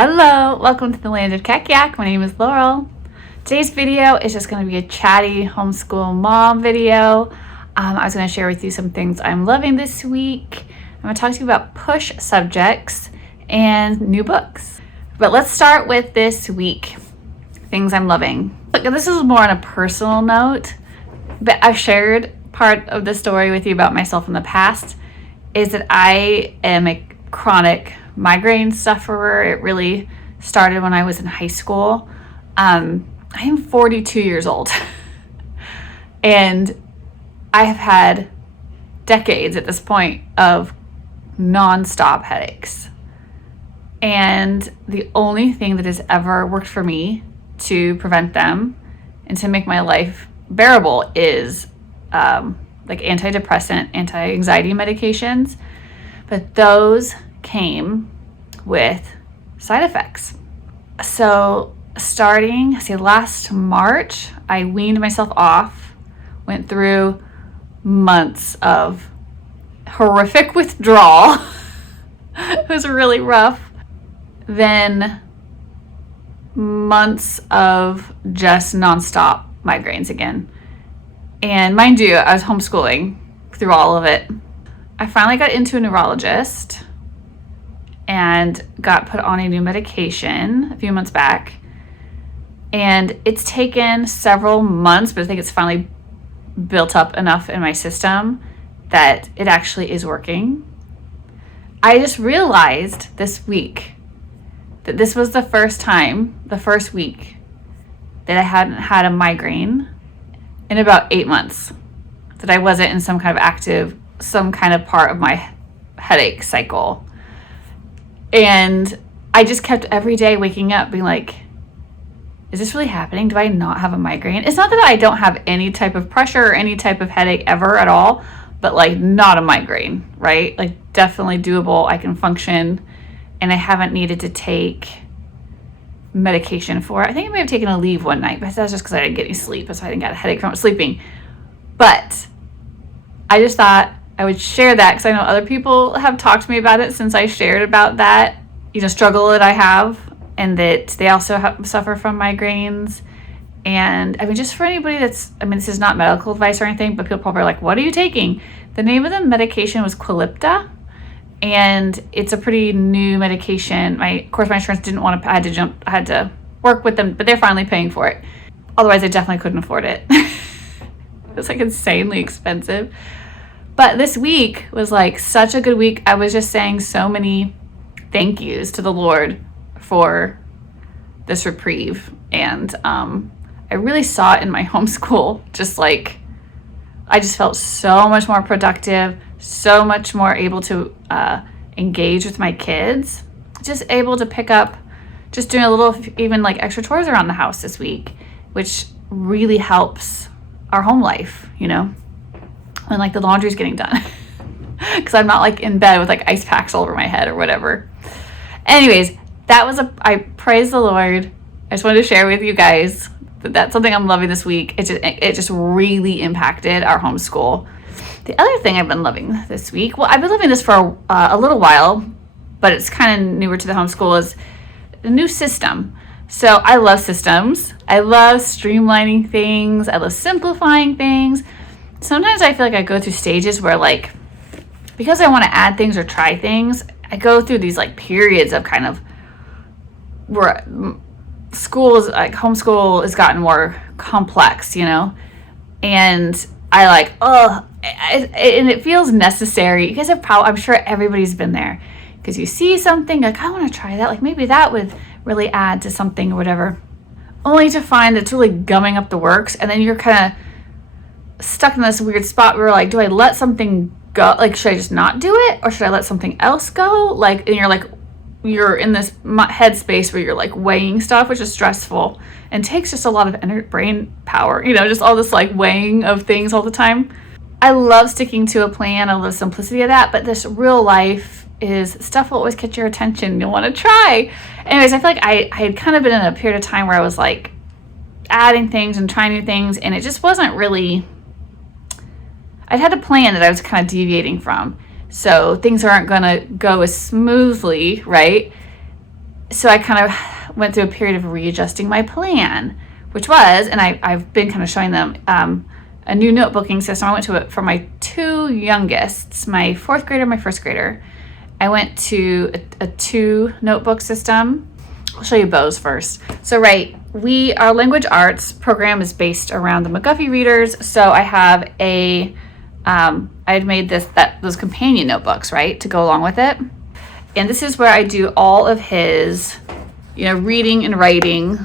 Hello, welcome to the land of Kekiak. My name is Laurel. Today's video is just going to be a chatty homeschool mom video. I was going to share with you some things I'm loving this week. I'm going to talk to you about push subjects and new books. But let's start with this week, things I'm loving. Look, this is more on a personal note, but I've shared part of the story with you about myself in the past, is that I am a chronic migraine sufferer. It really started when I was in high school. I am 42 years old and I have had decades at this point of nonstop headaches. And the only thing that has ever worked for me to prevent them and to make my life bearable is like antidepressant, anti-anxiety medications. But those came with side effects. So starting, last March, I weaned myself off, went through months of horrific withdrawal. It was really rough. Then months of just nonstop migraines again. And mind you, I was homeschooling through all of it. I finally got into a neurologist and got put on a new medication a few months back. And it's taken several months, but I think it's finally built up enough in my system that it actually is working. I just realized this week that this was the first week that I hadn't had a migraine in about 8 months, that I wasn't in some kind of part of my headache cycle. And I just kept every day waking up being like, is this really happening? Do I not have a migraine? It's not that I don't have any type of pressure or any type of headache ever at all, but like not a migraine, right? Like definitely doable. I can function and I haven't needed to take medication for it. I think I may have taken a leave one night, but that's just because I didn't get any sleep. So I didn't get a headache from sleeping. But I just thought I would share that because I know other people have talked to me about it since I shared about that, struggle that I have, and that they also suffer from migraines. And just for anybody this is not medical advice or anything, but people probably are like, what are you taking? The name of the medication was Quilipta, and it's a pretty new medication. Of course, my insurance didn't want to, I had to work with them, but they're finally paying for it. Otherwise, I definitely couldn't afford it. It was like insanely expensive. But this week was like such a good week. I was just saying so many thank yous to the Lord for this reprieve. And I really saw it in my homeschool. I just felt so much more productive, so much more able to engage with my kids. Just able to pick up, just doing a little, even like extra chores around the house this week, which really helps our home life, when like the laundry's getting done. Because I'm not like in bed with like ice packs all over my head or whatever. Anyways, I praise the Lord. I just wanted to share with you guys that that's something I'm loving this week. It just really impacted our homeschool. The other thing I've been loving this week, well, I've been loving this for a little while, but it's kind of newer to the homeschool, is a new system. So I love systems. I love streamlining things. I love simplifying things. Sometimes I feel like I go through stages where like, because I want to add things or try things, I go through these like periods of kind of where homeschool has gotten more complex, and I like, and it feels necessary. You guys I'm sure everybody's been there, because you see something like, I want to try that, like maybe that would really add to something or whatever, only to find that it's really gumming up the works. And then you're kind of stuck in this weird spot where like, do I let something go? Like, should I just not do it, or should I let something else go? Like, and you're in this headspace where you're like weighing stuff, which is stressful and takes just a lot of brain power, just all this like weighing of things all the time. I love sticking to a plan. I love simplicity of that, but this real life is stuff will always catch your attention. You'll want to try. Anyways, I feel like I had kind of been in a period of time where I was like adding things and trying new things, and it just wasn't really, I'd had a plan that I was kind of deviating from. So things aren't going to go as smoothly, right? So I kind of went through a period of readjusting my plan, which was, and I've been kind of showing them a new notebooking system. I went to it for my two youngest, my 4th grader, my 1st grader. I went to a 2 notebook system. I'll show you Bo's first. So our language arts program is based around the McGuffey readers. So I have I had made those companion notebooks, right, to go along with it. And this is where I do all of his, reading and writing,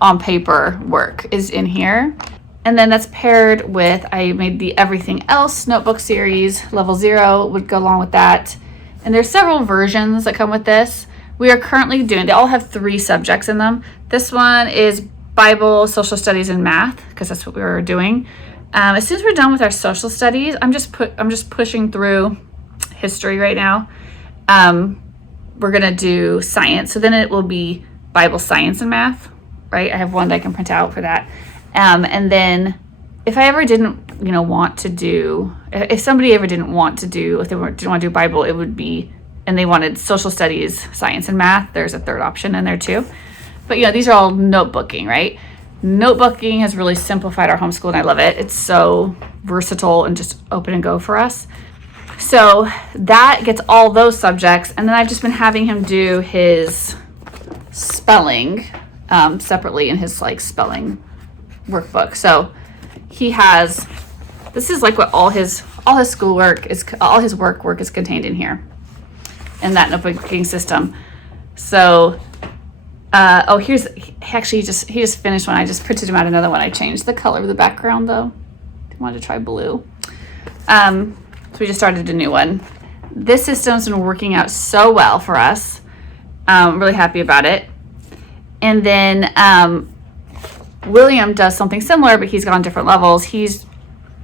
on paper work is in here. And then that's paired with, I made the Everything Else notebook series. Level 0 would go along with that. And there's several versions that come with this. We are currently they all have 3 subjects in them. This one is Bible, social studies, and math, because that's what we were doing. As soon as we're done with our social studies, I'm just pushing through history right now. We're gonna do science, so then it will be Bible, science, and math, right? I have one that I can print out for that. And then if I ever didn't, want to do, if somebody ever didn't want to do, if they didn't want to do Bible, it would be, and they wanted social studies, science, and math, there's a 3rd option in there too. But these are all notebooking, right? Notebooking has really simplified our homeschool, and I love it. It's so versatile and just open and go for us. So that gets all those subjects, and then I've just been having him do his spelling separately in his spelling workbook. So this is what all his schoolwork is, all his work is contained in here, in that notebooking system. So he just finished one. I just printed him out another one. I changed the color of the background though. I wanted to try blue. So we just started a new one. This system's been working out so well for us. I'm really happy about it. And then William does something similar, but he's gone different levels. He's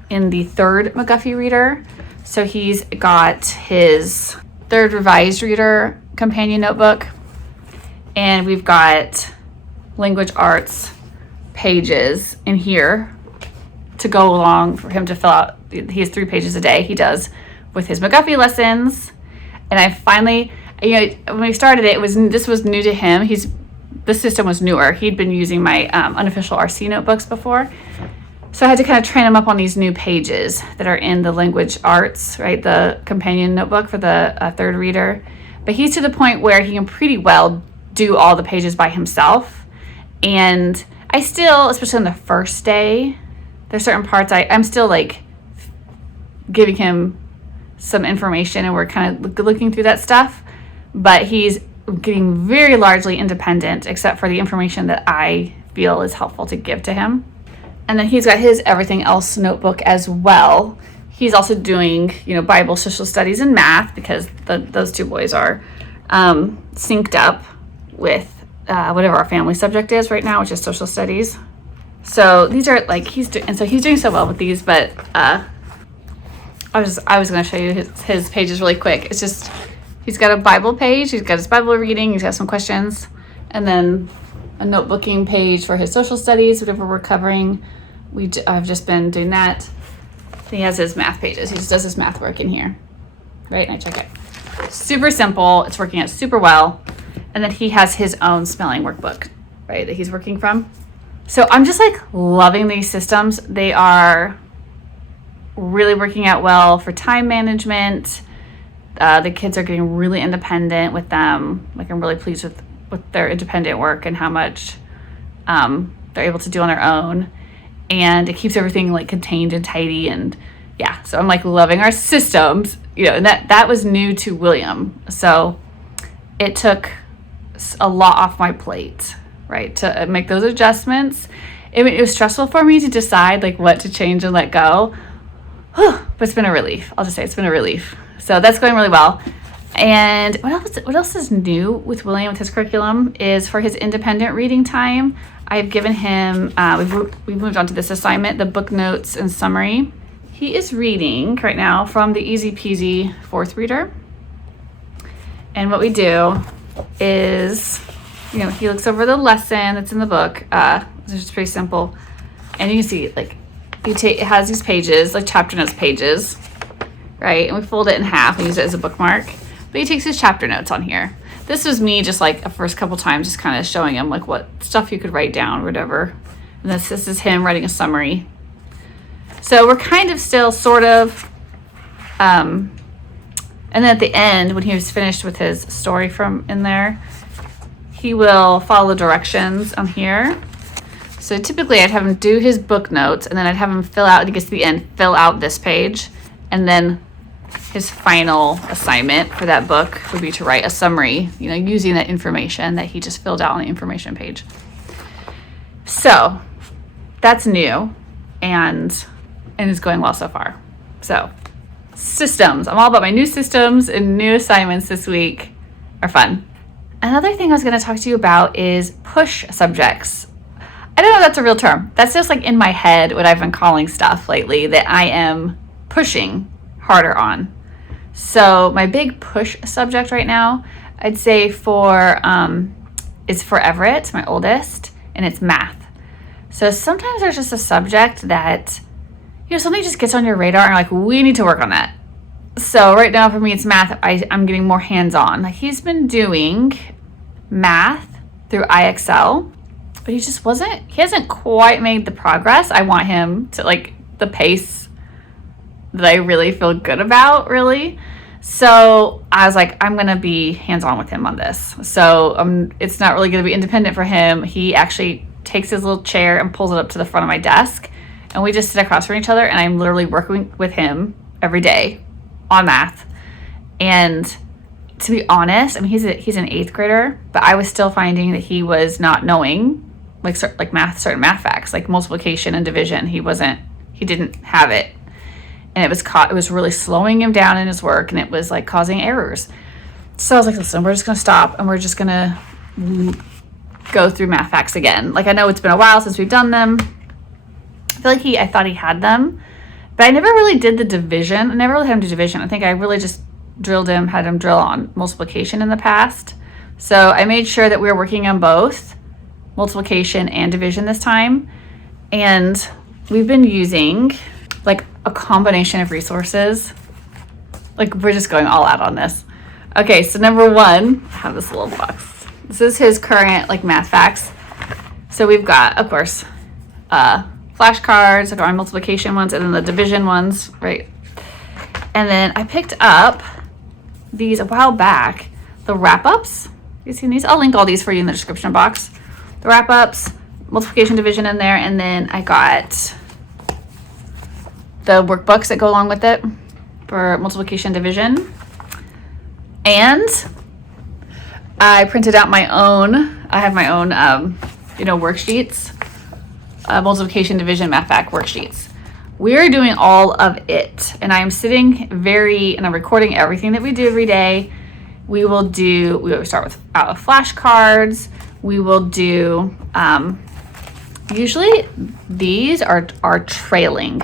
in the 3rd McGuffey reader. So he's got his 3rd revised reader companion notebook. And we've got language arts pages in here to go along for him to fill out. He has 3 pages a day he does with his McGuffey lessons. And I finally, when we started it, this was new to him. The system was newer. He'd been using my unofficial RC notebooks before. So I had to kind of train him up on these new pages that are in the language arts, right? The companion notebook for the 3rd reader. But he's to the point where he can pretty well do all the pages by himself. And I still, especially on the first day, there's certain parts I'm still giving him some information, and we're kind of looking through that stuff. But he's getting very largely independent, except for the information that I feel is helpful to give to him. And then he's got his Everything Else notebook as well. He's also doing, Bible, social studies, and math, because those 2 boys are synced up with whatever our family subject is right now, which is social studies. So these are he's doing so well with these. But I was going to show you his pages really quick. It's just, he's got a Bible page, he's got his Bible reading, he's got some questions, and then a notebooking page for his social studies, whatever we're covering. I've just been doing that. He has his math pages. He just does his math work in here, right? And I check it. Super simple. It's working out super well. And then he has his own spelling workbook, right, that he's working from. So I'm just loving these systems. They are really working out well for time management. The kids are getting really independent with them. I'm really pleased with their independent work and how much they're able to do on their own. And it keeps everything contained and tidy. And yeah, so I'm loving our systems, and that was new to William. So it took a lot off my plate, right, to make those adjustments. It was stressful for me to decide what to change and let go. But it's been a relief. I'll just say it's been a relief. So that's going really well. And what else is new with William with his curriculum is for his independent reading time. I've given him, we've moved on to this assignment, the book notes and summary. He is reading right now from the Easy Peasy 4th reader. And what we do is, he looks over the lesson that's in the book. It's just pretty simple. And you can see, it has these pages, chapter notes pages, right? And we fold it in half and use it as a bookmark. But he takes his chapter notes on here. this was me just like the first couple times just kind of showing him like what stuff you could write down or whatever. And this is him writing a summary. So we're kind of still sort of, and then at the end, when he was finished with his story from in there, he will follow directions on here. So typically I'd have him do his book notes, and then I'd have him fill out, when he gets to the end, fill out this page, and then his final assignment for that book would be to write a summary, you know, using that information that he just filled out on the information page. So that's new and is going well so far. So systems, I'm all about my new systems, and new assignments this week are fun. Another thing I was going to talk to you about is push subjects. I don't know if that's a real term. That's just like in my head what I've been calling stuff lately that I am pushing harder on. So my big push subject right now, I'd say is for Everett, my oldest, and it's math. So sometimes there's just a subject that, you know, something just gets on your radar and you're like, we need to work on that. So right now for me, it's math. I'm getting more hands-on. Like he's been doing math through IXL, but he hasn't quite made the progress I want him to, like the pace that I really feel good about, really. So I was like, I'm going to be hands-on with him on this. So it's not really going to be independent for him. He actually takes his little chair and pulls it up to the front of my desk, and we just sit across from each other, and I'm literally working with him every day on math. And to be honest, I mean, he's an 8th grader, but I was still finding that he was not knowing certain math facts, like multiplication and division. He didn't have it. And it was really slowing him down in his work, and it was like causing errors. So I was like, listen, we're just going to stop, and we're just going to go through math facts again. Like, I know it's been a while since we've done them. I feel like I thought he had them, but I never really did the division. I never really had him do division. I think I really just had him drill on multiplication in the past. So I made sure that we were working on both multiplication and division this time. And we've been using like a combination of resources. Like, we're just going all out on this. Okay, so number one, I have this little box. This is his current like math facts. So we've got, of course, flashcards, like our multiplication ones, and then the division ones, right? And then I picked up these a while back, the wrap-ups. You seen these? I'll link all these for you in the description box. The wrap-ups, multiplication, division in there, and then I got the workbooks that go along with it for multiplication, division. And I printed out I have my own, worksheets, multiplication, division, math fact worksheets. We're doing all of it, and I'm and I'm recording everything that we do every day. We will start with flashcards. We will do, usually these are trailing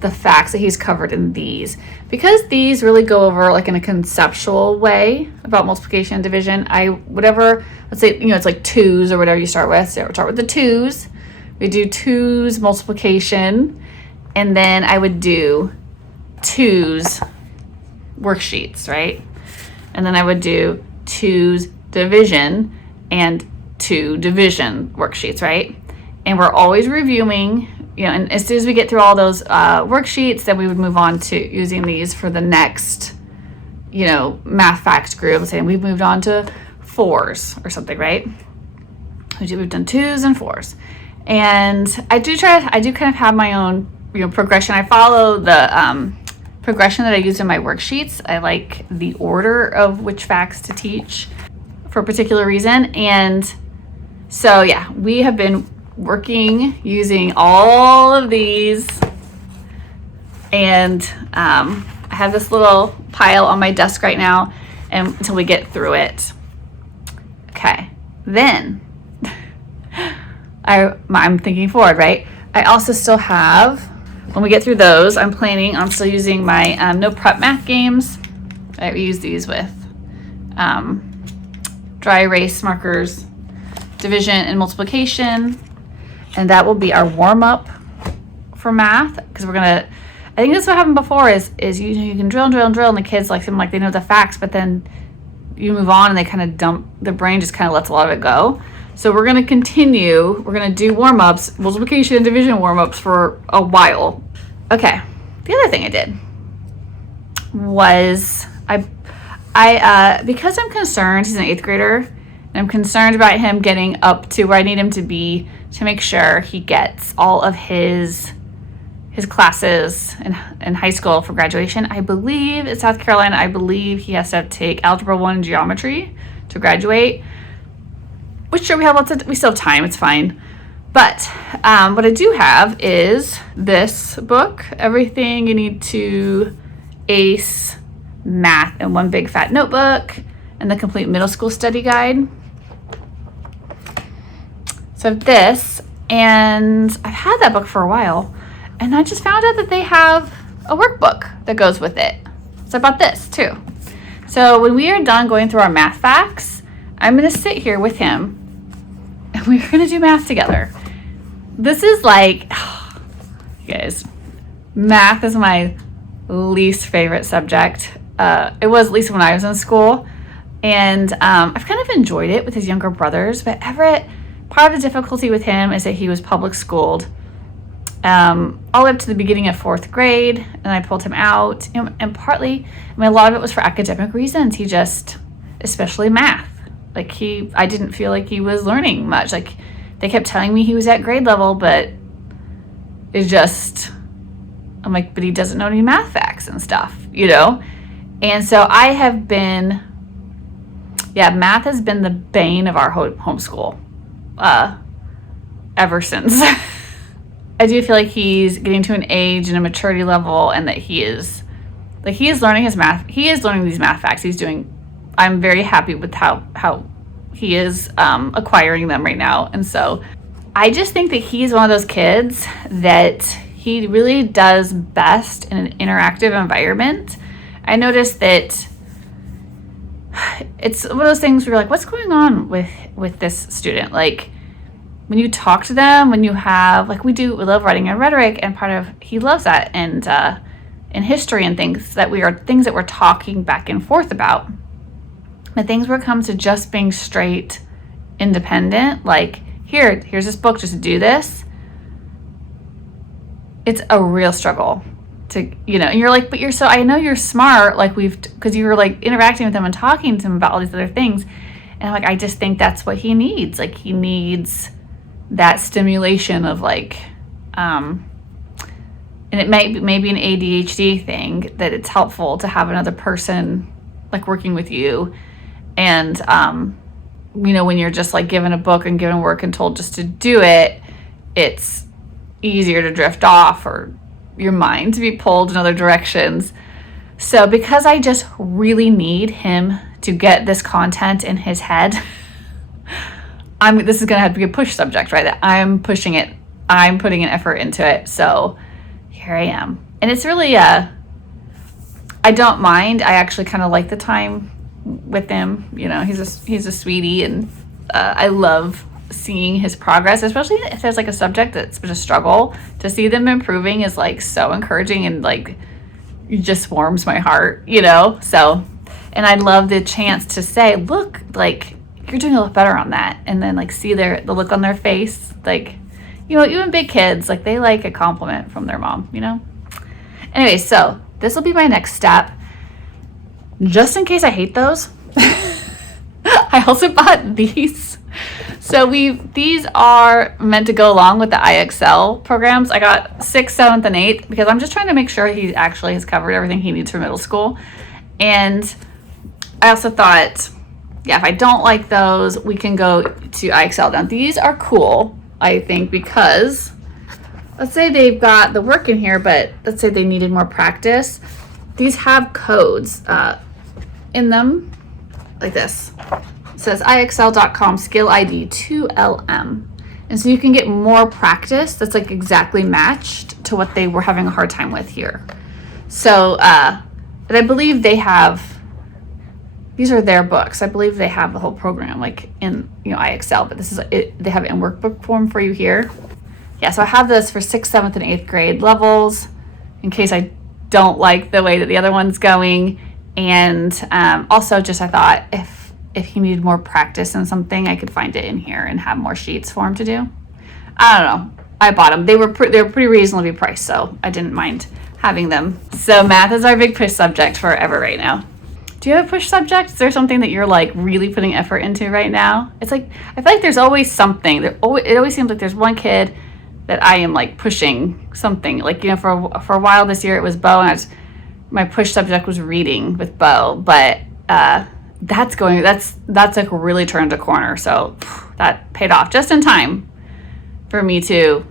the facts that he's covered in these, because these really go over like in a conceptual way about multiplication and division. Let's say, it's like twos or whatever you start with. So we'll start with the twos. We do twos multiplication, and then I would do twos worksheets, right? And then I would do twos division and two division worksheets, right? And we're always reviewing, and as soon as we get through all those worksheets, then we would move on to using these for the next, math facts group. Let's say we've moved on to fours or something, right? We've done twos and fours. And I do kind of have my own, progression. I follow the progression that I use in my worksheets. I like the order of which facts to teach for a particular reason. And so, yeah, we have been working using all of these, and I have this little pile on my desk right now, and until we get through it. Okay, then I'm thinking forward, right? I also still have, when we get through those, I'm planning on still using my no prep math games. I use these with dry erase markers, division and multiplication. And that will be our warm-up for math, because I think that's what happened before is you can drill and drill and drill, and the kids like seem like they know the facts, but then you move on and they kind of dump, the brain just kind of lets a lot of it go. So we're going to continue. We're going to do warm-ups, multiplication and division warm-ups for a while. Okay. The other thing I did was I because I'm concerned, he's an 8th grader, and I'm concerned about him getting up to where I need him to be to make sure he gets all of his classes in high school for graduation. I believe in South Carolina, I believe he has to take Algebra 1 and Geometry to graduate. Which sure, we still have time, it's fine. But what I do have is this book, Everything You Need to Ace Math in One Big Fat Notebook, and the Complete Middle School Study Guide. So I have this, and I've had that book for a while, and I just found out that they have a workbook that goes with it. So I bought this too. So when we are done going through our math facts, I'm going to sit here with him, and we're going to do math together. This is like, you guys, math is my least favorite subject. It was at least when I was in school, and I've kind of enjoyed it with his younger brothers, but Everett, part of the difficulty with him is that he was public schooled all the way up to the beginning of 4th grade, and I pulled him out, and partly, a lot of it was for academic reasons. He just, especially math, like I didn't feel like he was learning much. Like they kept telling me he was at grade level, but it's just, I'm like, but he doesn't know any math facts and stuff, And so I have been, math has been the bane of our homeschool ever since. I do feel like he's getting to an age and a maturity level, and that he is learning his math. He is learning these math facts. I'm very happy with how he is acquiring them right now. And so I just think that he's one of those kids that he really does best in an interactive environment. I noticed that it's one of those things where you're like, what's going on with this student? Like when you talk to them, when you have, like we love writing and rhetoric, and he loves that, and in history and things that we're talking back and forth about. But things where it comes to just being straight independent, like here's this book, just do this. It's a real struggle to, and you're like, but I know you're smart, like because you were like interacting with him and talking to him about all these other things. And I'm like, I just think that's what he needs. Like he needs that stimulation of like, and it may be an ADHD thing, that it's helpful to have another person like working with you. And, when you're just like given a book and given work and told just to do it, it's easier to drift off or your mind to be pulled in other directions. So because I just really need him to get this content in his head, this is going to have to be a push subject, right? I'm pushing it. I'm putting an effort into it. So here I am. And it's really, I don't mind. I actually kind of like the time with him. He's a sweetie, and I love seeing his progress, especially if there's like a subject that's been a struggle. To see them improving is like so encouraging, and like it just warms my heart, So, and I love the chance to say, look, like you're doing a lot better on that, and then like see the look on their face, like even big kids, like they like a compliment from their mom, Anyway, so this will be my next step. Just in case I hate those, I also bought these. So these are meant to go along with the IXL programs. I got 6th, 7th, and 8th because I'm just trying to make sure he actually has covered everything he needs for middle school. And I also thought, if I don't like those, we can go to IXL. Now, these are cool, I think, because let's say they've got the work in here, but let's say they needed more practice. These have codes in them, like this. It says IXL.com skill ID 2LM. And so you can get more practice that's like exactly matched to what they were having a hard time with here. So, and I believe they have, these are their books. I believe they have the whole program like in, IXL, but this is it. They have it in workbook form for you here. Yeah, so I have this for 6th, 7th, and 8th grade levels. in case I don't like the way that the other one's going. And also just I thought if he needed more practice in something, I could find it in here and have more sheets for him to do. I don't know. I bought them. They were pretty reasonably priced, so I didn't mind having them. So math is our big push subject forever right now. Do you have a push subject? Is there something that you're like really putting effort into right now? It's like, I feel like there's always something. It always seems like there's one kid that I am like pushing something. Like, you know, for a while this year it was Bo, and my push subject was reading with Bo, but that's like really turned a corner. So that paid off just in time for me to,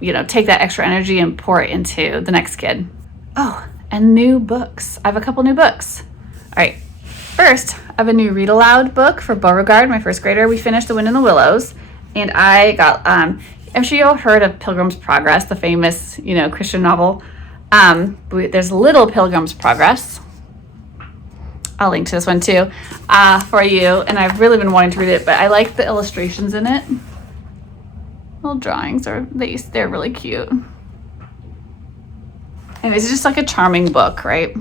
you know, take that extra energy and pour it into the next kid. Oh, and new books. I have a couple new books. All right. First, I have a new read aloud book for Beauregard, my first grader. We finished The Wind in the Willows, and I got, I'm sure you all heard of Pilgrim's Progress, the famous, you know, Christian novel. There's Little Pilgrim's Progress. I'll link to this one too for you, and I've really been wanting to read it, but I like the illustrations in it. Little drawings they're really cute. And it's just like a charming book, right?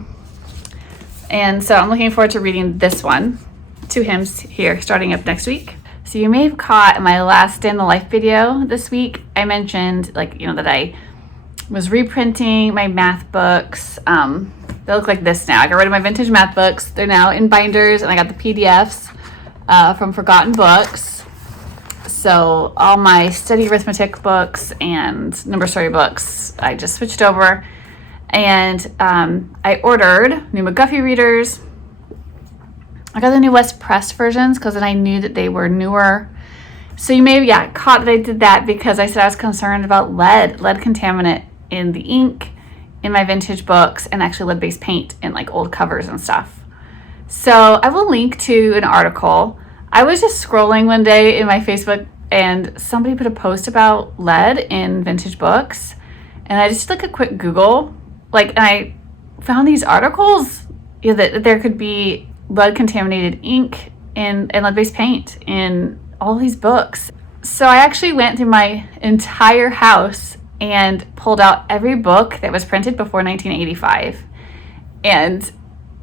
And so I'm looking forward to reading this one to him here starting up next week. So you may have caught in my last Day in the Life video this week, I mentioned, like, you know, that I was reprinting my math books. They look like this now. I got rid of my vintage math books. They're now in binders, and I got the PDFs from Forgotten Books. So all my study arithmetic books and number story books, I just switched over. And I ordered new McGuffey readers. I got the new West Press versions because then I knew that they were newer. So you may have caught that I did that because I said I was concerned about lead contaminant in the ink in my vintage books, and actually lead-based paint in like old covers and stuff. So I will link to an article. I was just scrolling one day in my Facebook and somebody put a post about lead in vintage books, and I just did like a quick Google, and I found these articles, you know, that there could be lead contaminated ink and lead-based paint in all these books. So I actually went through my entire house and pulled out every book that was printed before 1985, and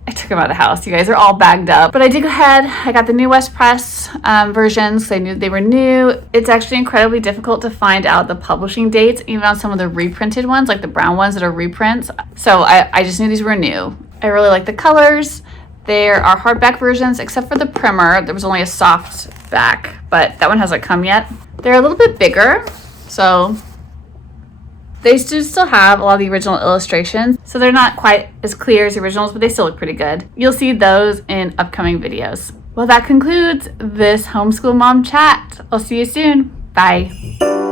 I took them out of the house. You guys are all bagged up, but I did go ahead. I got the new West Press versions. I knew they were new. It's actually incredibly difficult to find out the publishing dates, even on some of the reprinted ones, like the brown ones that are reprints. So I just knew these were new. I really like the colors. There are hardback versions, except for the primer. There was only a soft back, but that one hasn't come yet. They're a little bit bigger, so they do still have a lot of the original illustrations, so they're not quite as clear as the originals, but they still look pretty good. You'll see those in upcoming videos. Well, that concludes this Homeschool Mom Chat. I'll see you soon. Bye.